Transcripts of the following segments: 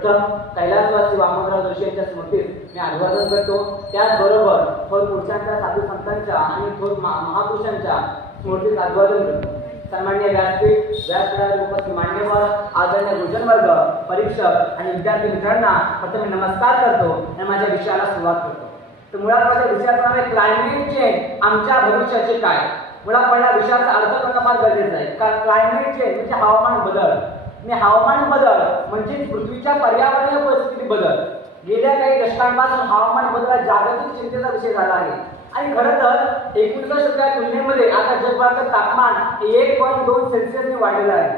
प्रथम कैलासवासी वामनराव जोशी यांच्या स्मृतीस मी अभिवादन करतो. त्याचबरोबर थोर पुरुषांच्या, साधू संतांच्या आणि थोर महापुरुषांच्या स्मृतीस अभिवादन करतो. सन्माननीय व्यासपीठ, व्यासपीठावर उपस्थित मान्यवर, आदरणीय गुरुजन वर्ग, परीक्षक आणि विद्यार्थी मित्रांना प्रथम नमस्कार करतो आणि माझ्या विषयाला सुरुवात करतो. तर मुळात माझ्या विषयाचं नाव आहे क्लायमेट चेंज, आमच्या भविष्याचे काय. मुळात पहिला विषयाचा अर्थ करणं फार गरजेचं आहे. कारण क्लायमेट चेंज म्हणजे हवामान बदल. आणि हवामान बदल म्हणजे पृथ्वीच्या पर्यावरणीय परिस्थिती बदल. गेल्या काही दशकांपासून हवामान बदल हा जागतिक चिंतेचा विषय झाला आहे. आणि खरं तर 19व्या शतकाच्या तुलनेमध्ये आता जगभराचं तापमान 1.2 सेल्सिअसने वाढलेलं आहे.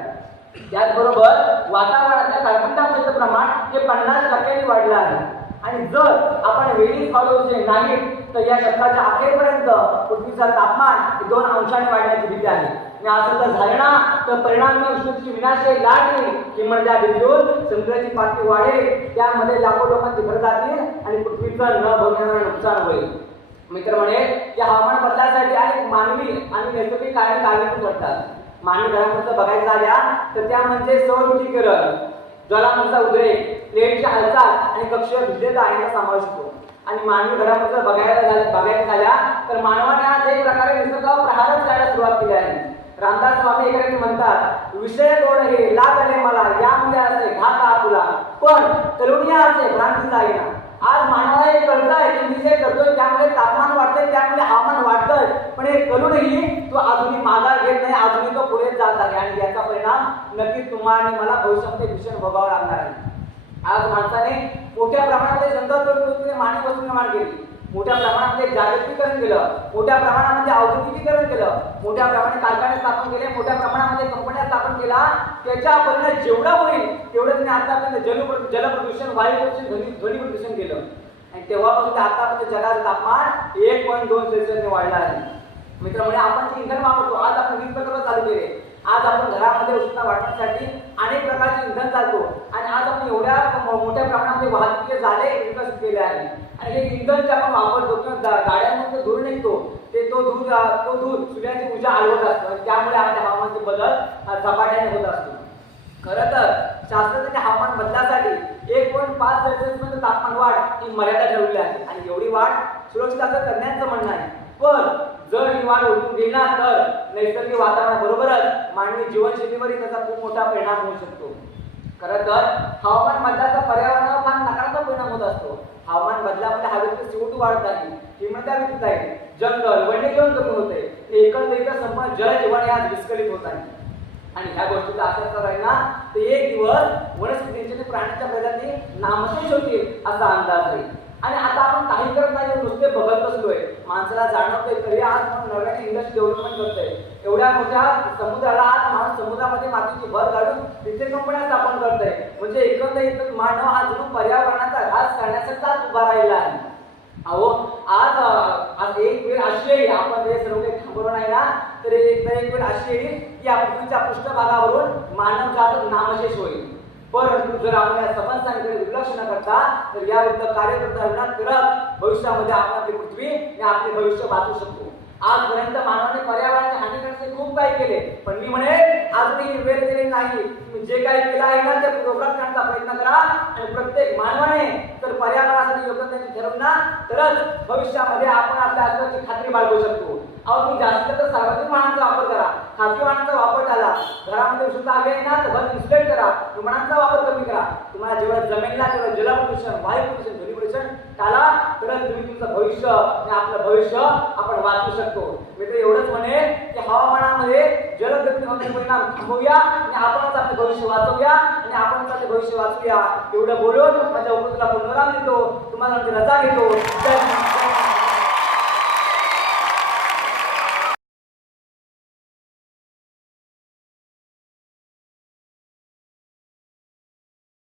त्याचबरोबर वातावरणातल्या कार्बन डायऑक्साईडचं प्रमाण हे 50% वाढलं आहे. आणि जर आपण वेळी फॉलो नाही तर या शतकाच्या अखेरपर्यंत पृथ्वीचं तापमान 2 अंशाने वाढण्याची भीती आहे. आणि असं जर झालं ना तर परिणामी उष्णतेची विनाशकारी लाट येईल. हिमनद्या भिजून समुद्राची पातळी वाढेल, त्यामध्ये लाखो लोकांची भर जातील आणि पृथ्वीचं न भरण्याचं नुकसान होईल. मित्र म्हणेल की हवामान बदलासाठी अनेक मानवी आणि नैसर्गिक कारणे कारणीभूत ठरतात. मानवी घडामोडीचं बघायचं झाल्या तर त्या म्हणजे सौरऊर्जीकरण, ज्वालामुखीचा उद्रेक, प्लेटची हालचाल आणि कक्षीय भिन्नता यांचा समावेश होतो. आणि मानवी घडामोडीचं बघायला झाल्या तर मानवाने आज एक प्रकारे निसर्गावर प्रहारच करायला सुरुवात केली आहे. रामदास स्वामी एकाने म्हणतात, विषय कोण हे लागले मला, यामुळे असे घात आपुला, पण करुणिया असे भ्रांती जाईना. आज मानवाला एक कळतंय की मी जे करतोय त्यामुळे तापमान वाढतंय, त्यामुळे हवामान वाढतंय, पण हे करूनही तो अजूनही माघार घेत नाही, अजूनही तो पुढे जात आहे. आणि याचा परिणाम नक्कीच तुम्हाला आणि मला भविष्यामध्ये भीषण भोगावा लागणार आहे. आज माणसाने मोठ्या प्रमाणामध्ये जंगलतोड करून मानवी वस्ती निर्माण केली, मोठ्या प्रमाणामध्ये जागतिकीकरण केलं, मोठ्या प्रमाणामध्ये औद्योगिकीकरण केलं, मोठ्या प्रमाणात कारखाने स्थापन केले, मोठ्या प्रमाणामध्ये कंपन्या स्थापन केला. त्याच्या परिणाम जेवढा होईल तेवढं त्यांनी आतापर्यंत जलप्रदूषण, वायू प्रदूषण, ध्वनी प्रदूषण केलं. आणि तेव्हापासून आतापर्यंत जगाचं तापमान 1.2 सेल्सिअसने वाढलं आहे. मित्र म्हणजे आपण जे इंधन वापरतो, आज आपण वीज प्रकल्प चालू केले, आज आपण घरामध्ये उष्णता वाढवण्यासाठी अनेक प्रकारचे इंधन चालतो. आणि आज आपण एवढ्या मोठ्या प्रमाणामध्ये वाहतुकीचे जाळे विकसित केले आहे. आणि हे इंधन जे आपण वापरतो किंवा गाड्यांमध्ये धूर निघतो, ते तो धूर सूर्याची ऊर्जा आळवत असतो. त्यामुळे आपल्या हवामानाचे बदल झपाट्याने होत असतो. खरं तर शास्त्रज्ञांनी हवामान बदलासाठी 1.5 सेल्सिअसमध्ये तापमान वाढ ही मर्यादा ठरवली आहे. आणि एवढी वाढ सुरक्षित असं करण्याचं म्हणणं आहे. पण जर ही वाढ उठून गेली ना तर नैसर्गिक वातावरणाबरोबरच मानवी जीवनशैलीवरही त्याचा खूप मोठा परिणाम होऊ शकतो. खरं तर हवामान बदलाचा पर्यावरणावर फार नकारात्मक परिणाम होत असतो. हवामान बदलामध्ये हवेतील CO2 वाढत आहे, हिमनद्या विकसित आहे, जंगल वन्यजीवन कमी होते, एकंदरीत संपूर्ण जलजीवन आज विस्कळीत होत आहे. आणि ह्या गोष्टीचा असर राहील ना तर एक दिवस वनस्पतींच्या आणि प्राण्यांच्या प्रजाती नामशेष होतील असा अंदाज आहे. आणि आता आपण काही करत नाही, नुसते बघत बसलोय. माणसाला जाणवतंय तरी आज म्हणून नव्याने इंडस्ट्री डेव्हलपमेंट करतोय. एवढ्या मोठ्या समुद्राला आज माणूस समुद्रामध्ये मातीची भर घालून तिथे कंपन्या स्थापन करतोय. म्हणजे एकंदरीत मानव हा जणू पर्यावरणाचा ऱ्हास करण्यासाठीच उभा राहिला आहे. अहो आज एक वेळ अशी येईल, आपण हे सर्व काही थांबवलं नाही ना तर एक वेळ अशी येईल की पृथ्वीच्या पृष्ठभागावरून मानव जात नामशेष होईल. परंतु जर आपण या समस्यांकडे दुर्लक्ष न करता तर या विरुद्ध कार्य करत भविष्यामध्ये आपण आपली पृथ्वी आणि आपले भविष्य वाचू शकतो. आजपर्यंत मानवाने पर्यावरणाची हानी करण्याचे खूप काही केले, पण मी म्हणे अजूनही वेळ केली नाही. जे काही केलं आहे ना ते प्रोग्राम करण्याचा प्रयत्न करा. आणि प्रत्येक मानवाने तर पर्यावरणासाठी योगदान ठरवलं ना तरच भविष्यामध्ये आपण आपल्या अस्तित्वाची खात्री बाळगू शकतो. अहो तुम्ही जास्तीत जास्त सार्वजनिक वाहनांचा वापर करा, खाजगी वाहनांचा वापर झाला, घरामध्ये उष्णता आली आहे ना तर बस इन्स्टॉल करा, विमानांचा वापर कमी करा. तुम्हाला जेवढं जमेल ना तेवढं जलप्रदूषण, वायू प्रदूषण, ध्वनी प्रदूषण टाळा, तरच तुम्ही तुमचं भविष्य आणि आपलं भविष्य आपण वाचू शकतो. मित्र एवढंच म्हणेल की हवामानामध्ये जलगती होण्याचे परिणाम थांबवूया आणि आपणच आपले भविष्य वाचवूया आणि आपणच आपले भविष्य वाचूया. एवढं बोलून माझ्या उपस्थितीला पुनराम देतो, तुम्हाला रजा घेतो. जय